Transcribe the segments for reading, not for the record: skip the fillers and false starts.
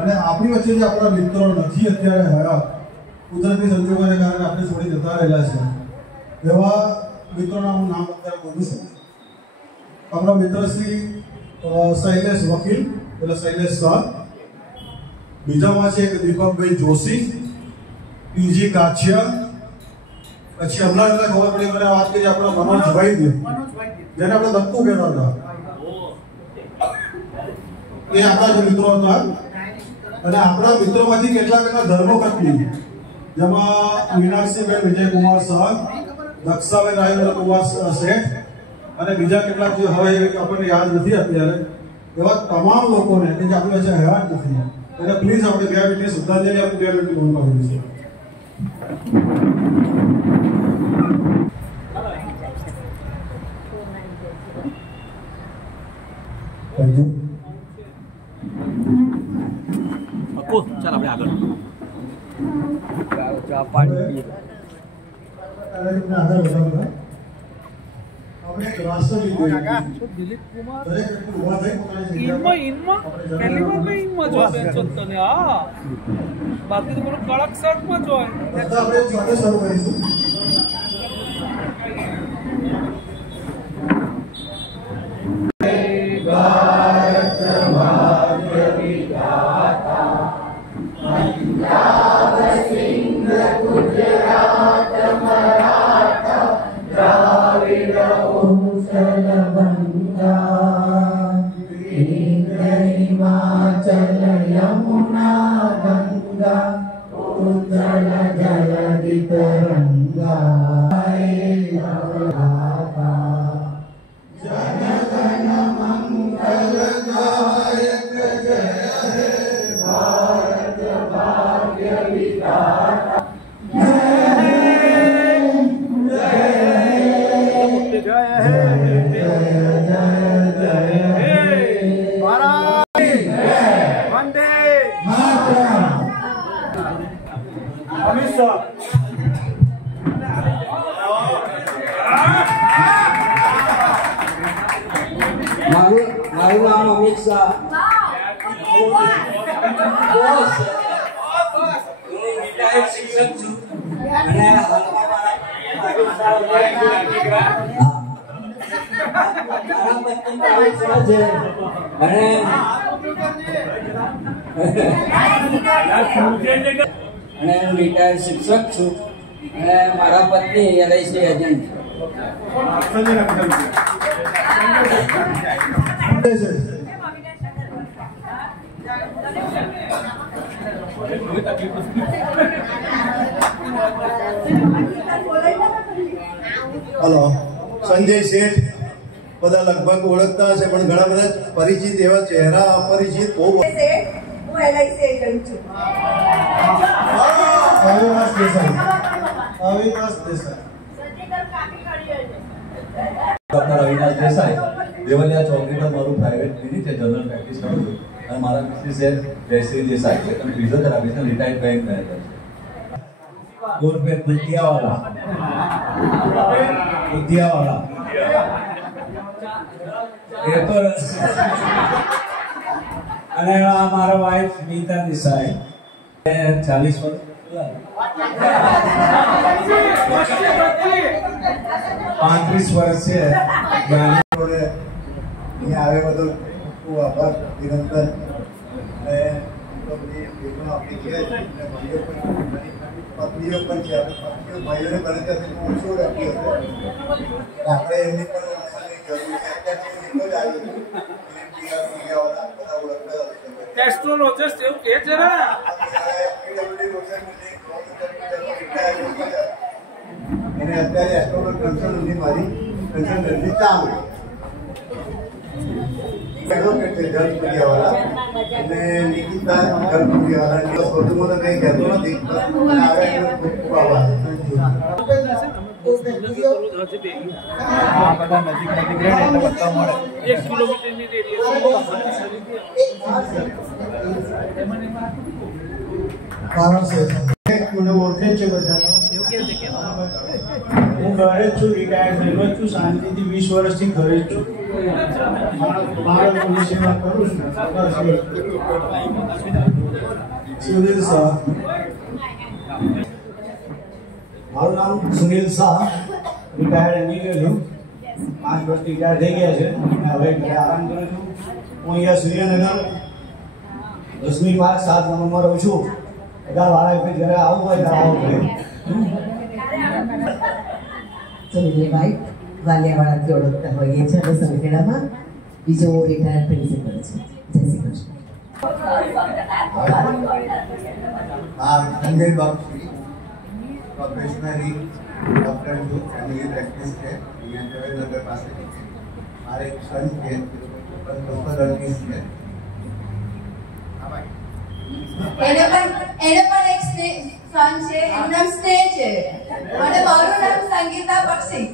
અને આપણી વચ્ચે જે આપણા મિત્રો નથી અત્યારે હયાત, કુદરતી સંજોગોને કારણે આપણે છોડી જતા રહેલા છે, એવા મિત્રોના હું નામ અત્યારે બોલું છું. આપણા મિત્ર શ્રી શૈલેષ વકીલ, એટલે શૈલેષ સર. બીજામાં છે દીપકભાઈ જોશી, પીજી કાછિયા. પછી હમણાં એટલે ખબર પડી મને વાત કરી આપણા મનોજભાઈ દે, જેને આપણે દત્તુ કહેતા હતા, એ આપણા જ મિત્રો હતા. અને આપણા મિત્રોમાંથી કેટલાક ધર્મપત્ની, જેમાં મીનાક્ષીબેન વિજયકુમાર સર, દક્ષાબેન રાજેન્દ્ર કુમાર શેઠ અને બીજા કેટલાક જે હવે આપણને યાદ નથી અત્યારે, એવા તમામ લોકોને કે જે આપણી વચ્ચે હયાત નથી, એને પ્લીઝ આપણે 2 મિનિટની શ્રદ્ધાંજલિ આપી 2 મિનિટની મૌન પાડીશું. Thank you. ચાલ આપણે આગળ બાકી તો પેલું કડક શર્ટમાં જ હોય. શરૂ કરીશું. મારું નામ અમિત શાહ. શિક્ષક છું અને હું રિટાયર્ડ શિક્ષક છું અને મારા પત્ની LIC એજન્ટ છે. હલો, સંજય શેઠ બધા લગભગ ઓળખતા હશે, પણ ઘણા બધા પરિચિત એવા ચહેરા અપરિચિત બહુ. હું LIC એજન્ટ છું. અવિનાશ દેસાઈ. અવિનાશ દેસાઈ. ડોક્ટર અવિનાશ દેસાઈ, દેવલિયા ચોકડી પર મારું પ્રાઇવેટ ક્લિનિક છે, જનરલ પ્રેક્ટિસ કરું છું. અને મારા મિસિસ છે જયશ્રી દેસાઈ, જે તમે ફિઝિયોથેરાપી છે, રિટાયર્ડ બેંક મેનેજર છે. पे बुद्धिया वाला ये तो અને મારા વાઇફ મીતા દેસાઈ 40 વર્ષ 35 વર્ષ છે અહીંયા આવે બધો ખૂબ આભાર નિરંતર અને આપણી છે પત્નીઓ પણ છે, પત્નીઓ ભાઈઓને બને ત્યાં સુધી ઓછો રાખી હશે, આપણે એમની પણ એસ્ટ્રોલોજિસ્ટ એવું કહે છે ને અને અત્યારે એસ્ટ્રોલોજ કન્સલ્ટન્સી મારી કન્સલ્ટન્સી ચાલુ એડવોકેટ છે જલપુરિયાવાળા અને નિકિતા જલપુરિયાવાળા દિવસ વધુમાં તો કંઈ કહેતો નથી પણ આવે ખૂબ ખૂબ આભાર. બધા નજીક નજીક રહે એટલે બધા મળે 1 કિલોમીટરની કારણ છે મને ઓળખે છે બધાનો. એવું કેવું છે કે ઘરે જ છું, રિટાયર્ડ થયેલો જ છું, શાંતિથી 20 વર્ષથી ઘરે જ છું. બાળકોની સેવા કરું છું. સુનિલ શાહ. મારું નામ સુનિલ શાહ, રિટાયર્ડ એન્જિનિયર છું. 5 વર્ષથી રિટાયર થઈ ગયા છે. હવે ઘરે આરામ કરું છું. હું અહીંયા સૂર્યનગર 10મી માર્ચ 7 નંબરમાં રહું છું. બધા વાળા ઘરે આવવું હોય ત્યારે આવવું પડે. સુનિલભાઈ વાલિયાવાડાથી ઓળખતા હોઈએ છીએ અને સંખેડામાં બીજો રિટાયર્ડ પ્રિન્સિપલ છે. જય શ્રી કૃષ્ણ. संजय बाबू प्रोफेशनली डॉक्टर जो फैमिली प्रैक्टिस है ये नगर पास हमारे एक सन है प्रोफेसर अर्निस है એને પણ એક સન છે, એનું નામ સ્નેહ છે અને મારું નામ સંગીતા બક્ષી.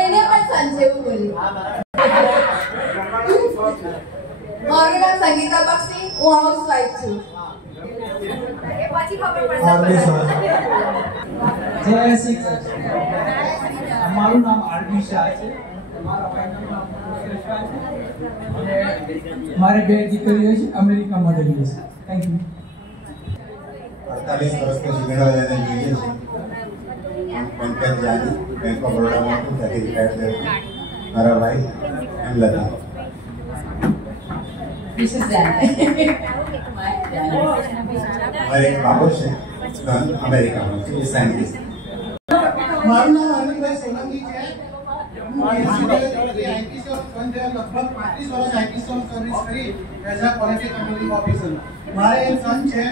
એને પણ સન છે એવું બોલી. મારું નામ સંગીતા બક્ષી, હું હાઉસવાઇફ છું. એ પછી ખબર પડશે. જય શ્રી કૃષ્ણ. મારું નામ આરબી શાહ છે. મારા ભાઈનું નામ શાહ છે અને મારે 2 દીકરીઓ છે, અમેરિકામાં રહે છે. Thank you. 48 વર્ષ के जिम्मेदार लेने જોઈએ છે. પંકજ જાની બેંક ઓફ બરોડામાં હું ત્યાંથી રિટાયર થયો. મારા ભાઈ એમ લતા મિસિસ જાની. મારે એક બાબો છે અમેરિકામાં છે, એ સાયન્ટિસ્ટ. મારું નામ અરવિંદભાઈ સોલંકી છે. હું આઈટી લગભગ 35 વર્ષ આઈટી સર્વિસ કરી as a quality controlling officer. મારે એક સન છે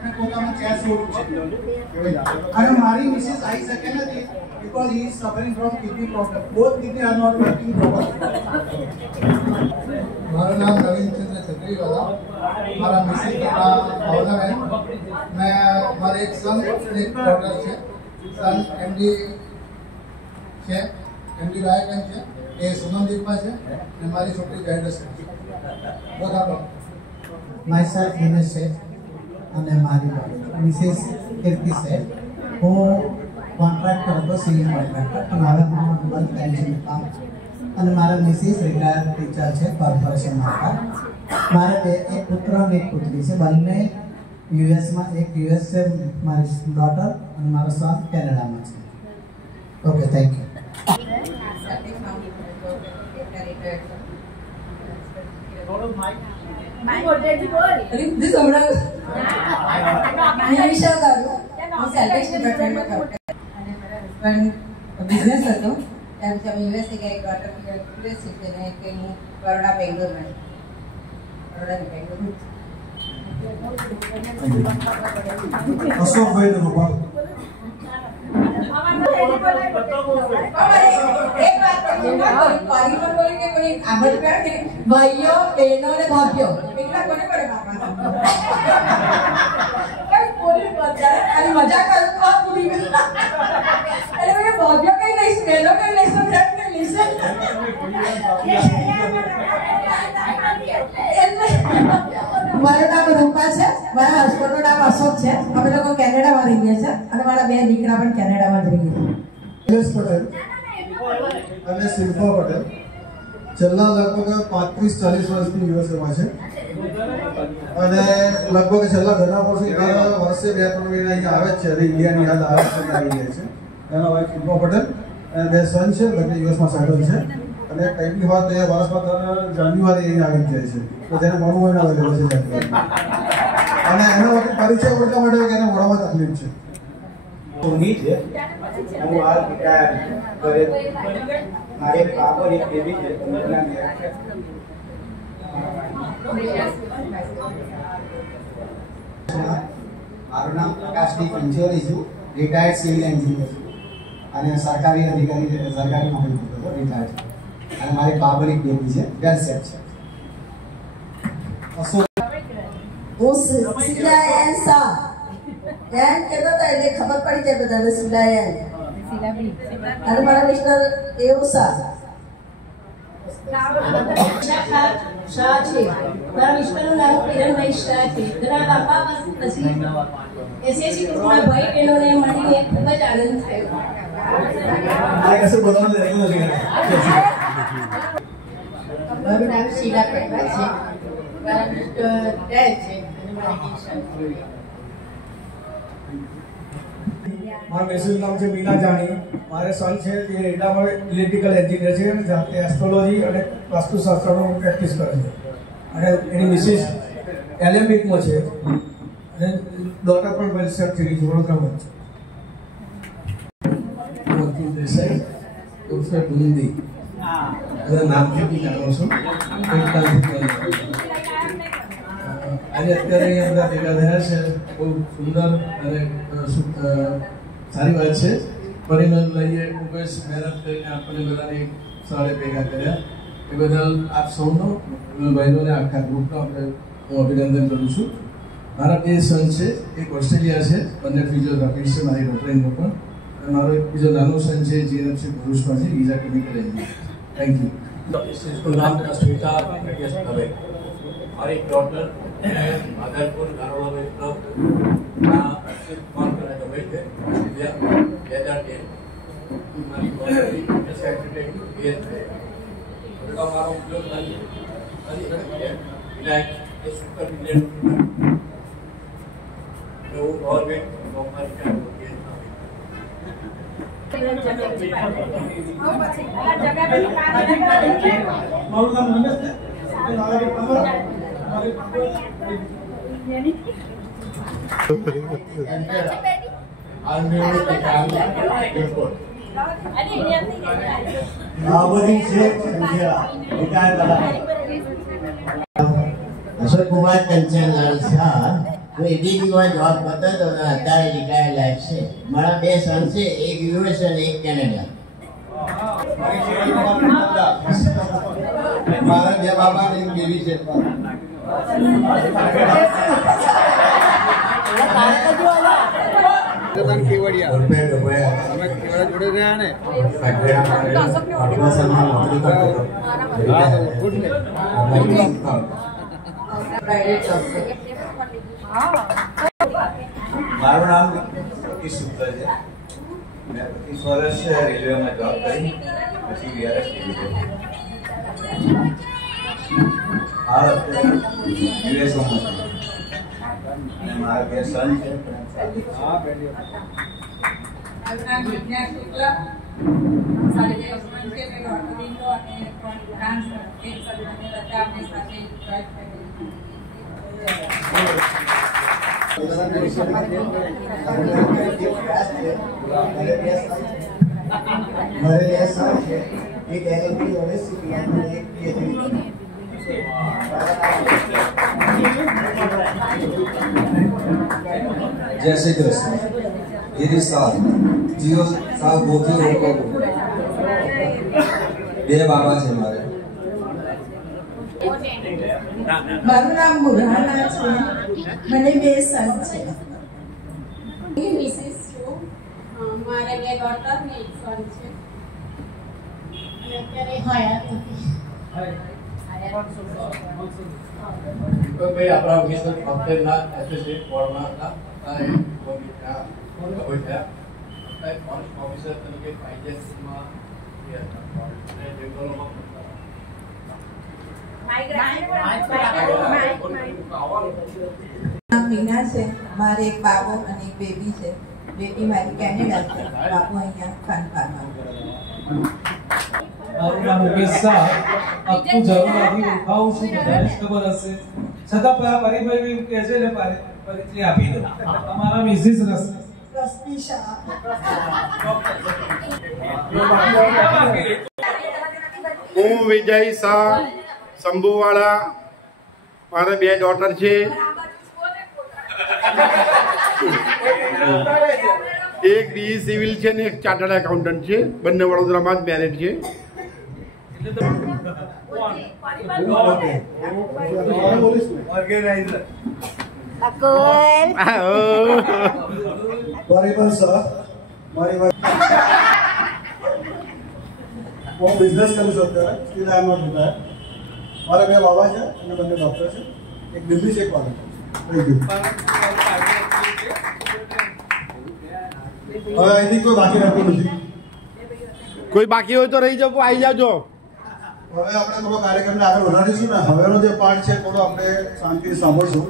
અને પોતાનો ચેર શોરૂમ છે અને મારી મિસિસ આવી શકે નથી because he is suffering from kidney problem. Both kidney are not working properly. મારું નામ રવિન્દ્રચંદ્ર છત્રીવાલા, મારા મિસિસ ભાવનાબેન. મેં મારે એક સન એક ડોટર છે. સન એમડી છે, એમડી રાયકન છે, એ સુમનદીપમાં છે અને મારી છોકરી ગાઈડસ છે. બધા માય સેલ્ફ દિનેશ છે અને મારી મિસિસ કીર્તિ છે. હું કોન્ટ્રાક્ટર હતો, સિવિલ કોન્ટ્રાક્ટર, પણ હવે હું બંધ કરી છે કામ. અને મારા મિસિસ રિટાયર્ડ ટીચર છે કોર્પોરેશનમાં. મારે એક પુત્ર અને એક પુત્રી છે. બંને યુએસમાં, એક યુએસ છે મારી ડોટર અને મારો સન કેનેડામાં છે. Okay, thank you. બિઝનેસ હતો ત્યારથી અમે યુએસએ ગયા. એક ડોટર યુએસ છે અને કે હું બરોડા બેંગ્લોરમાં. અશોકભાઈ ને રૂપા. ભાઈઓ બહેનો ને ભાભીઓ એટલા કોને પડે બાપા. મજા કરું આ ભૂલી ગઈ. એટલે મેં ભાભીઓ કઈ લઈશ, બહેનો કઈ લઈશ, ફ્રેન્ડ કઈ લઈશ. મારું નામ રૂપા છે, મારા હસબન્ડનું નામ અશોક છે. અમે લોકો કેનેડામાં રહીએ છીએ અને મારા 2 દીકરા પણ કેનેડામાં જ રહીએ છીએ. નિલેશ પટેલ અને શિલ્પા પટેલ છેલ્લા લગભગ 35-40 વર્ષથી યુએસએમાં છે અને લગભગ છેલ્લા ઘણા વર્ષે 2 વર્ષે 2-3 મહિના અહીંયા આવે જ છે અને ઇન્ડિયાની યાદ આવે છે આવી જાય છે. એના વાઇફ શિલ્પા પટેલ અને 2 સન છે, બંને યુએસમાં સેટલ છે અને ટાઈમની વાત એ વર્ષમાં જાન્યુઆરી અહીંયા આવી જાય છે, તો તેને મોડું મહિના લાગેલો છે અને એના વખતે પરિચય ઓળખવા માટે એને મોડામાં તકલીફ છે. ધોની છે. હું હાલ રિટાયર ઘરે. મારે એક બાબો એક બેબી છે. મારું નામ પ્રકાશજી પંચોલી છું, રિટાયર્ડ સિવિલ એન્જિનિયર છું અને સરકારી અધિકારી, સરકારી નોકરી કરતો હતો, રિટાયર્ડ છું. અને મારી બાબરી બેબી છે, વેલ સેટ છે. હું સિલાયન શાહ. એમ કહેતો હતા એટલે ખબર પડી જાય બધાને સિલાયન. અને મારા મિસ્ટર એવું શાહ. શાહ છે. મારા મિસ્ટરનું નામ કિરણભાઈ શાહ છે. ઘણા બાપા પછી એસએસસી ગ્રુપના ભાઈ બહેનોને મળીને ખૂબ જ આનંદ થયો. આ કશું બોલવાનું રહેતું નથી. મારું નામ શીલા પટવા છે. મારા મિસ્ટર ડેડ છે અને મારી ટીચર. મારું મેસેજ નામ છે મીના જાની. મારે સન છે તે એડામાં ઇલેક્ટ્રિકલ એન્જિનિયર છે અને જાતે એસ્ટ્રોલોજી અને વાસ્તુશાસ્ત્રનો પ્રેક્ટિસ કરે છે. અને એની મિસિસ એલેમ્બિકમાં છે અને ડોટર પણ વેલસેટ થઈ ગઈ છે વડોદરામાં છે. વકીલ દેસાઈ ઉર્ફે બુંદી નામથી બી જાણો છો. આજે અત્યારે અહીંયા બધા ભેગા થયા છે. બહુ સુંદર અને સારી વાત છે. પરિણામ લઈએ ખૂબ જ મહેનત કરીને આપણને બધાને સ્થળે ભેગા કર્યા એ બદલ આપ સૌનો ભાઈઓને આખા ગ્રુપનો આપણે હું અભિનંદન કરું છું. મારા 2 સન છે. એક ઓસ્ટ્રેલિયા છે, બંને ફિઝિયોથેરાપિસ્ટ છે મારી ડોક્ટરીનો પણ. અને મારો એક બીજો નાનો સન છે જીએનએફસી ભરૂચમાં છે. Is a chemical engineer. Thank you. नाम अस्मिता प्रकाश दवे. हमारी डॉटर भागलपुर गारोड़ा में कॉल करने का वेट है हमारी सेक्रेटरी बीएस है तो हमारा उपयोग विलायक सुपर मिलियन तो और वेट हमारी क्या होती है. અશોક કુમાર કંચનલાલ શાહ. હું એબીબીમાં જોબ કરતો હતો અને અત્યારે રિટાયર લાઈફ છે. મારા 2 સન છે, એક યુએસ અને એક કેનેડા. મારા 2 બાબા અને એક બેબી છે. મારું નામ સતીશ શુક્લ છે. મેં 25 વર્ષ રેલવેમાં જોબ કરી, પછી વીઆરએસ લીધું. હાલ યુએસઓમાં છું. અને મારા 2 સન છે. મારું નામ વિજ્ઞા શુક્લ. સારી જે હસબન્ડ છે મેં ડોક્ટરીનો અને ફ્રાન્સ એક સદને રજા આપણી સાથે જોઈન્ટ ફેમિલી. એક એલએલબી યુનિવર્સિટી અને એક પીએચડી. जय श्री कृष्ण. गिरी साल जियो साल बोधी रोको 2 बाबा છે મારે. મારું નામ મુરાના છે. મને 2 સન છે. હું મિસિસ છું. મારે 2 ડોટર ને 1 સન છે. અને અત્યારે હયાત નથી. ભાઈ આપણા મિસ્ટર ફક્તના એસએસસી બોર્ડમાં હતા અને કોઈ થયા ફોરેસ્ટ ઓફિસર તરીકે ફાઇનાન્સમાં અને બેંગલોરમાં મીના છે. મારે એક બાબો અને એક બેબી છે. બેબી મારી કેનેડા છે, બાબુ અહીંયા ખાનપાનમાં. મારું નામ મુકેશ શાહ. આખું જરૂરથી ઓળખાવું છું, બધાને ખબર હશે, છતાં પરિચય એવું કહે છે ને પરિચય આપી દો. અમારા મિસિસ રશ્મિ શાહ. હું વિજય શાહ શંભુવાળા. મારે 2 ડોટર છે. એક બીઈ સિવિલ છે ને એક ચાર્ટર્ડ એકાઉન્ટન્ટ છે. બંને વડોદરામાં જ મેરેજ છે. હું બિઝનેસ કરું છું અત્યારે. Still I am not retired. મારા 2 બાબા છે અને બંને ડોક્ટર છે. એક બેબી છે, એક બાળક છે. Thank you. હવે અહીંથી કોઈ બાકી રહેતું નથી. કોઈ બાકી હોય તો રહી જાવ, આવી જાજો. હવે આપણે થોડો કાર્યક્રમને આગળ વધારીશું ને. હવેનો જે પાઠ છે થોડો આપણે શાંતિથી સાંભળશું.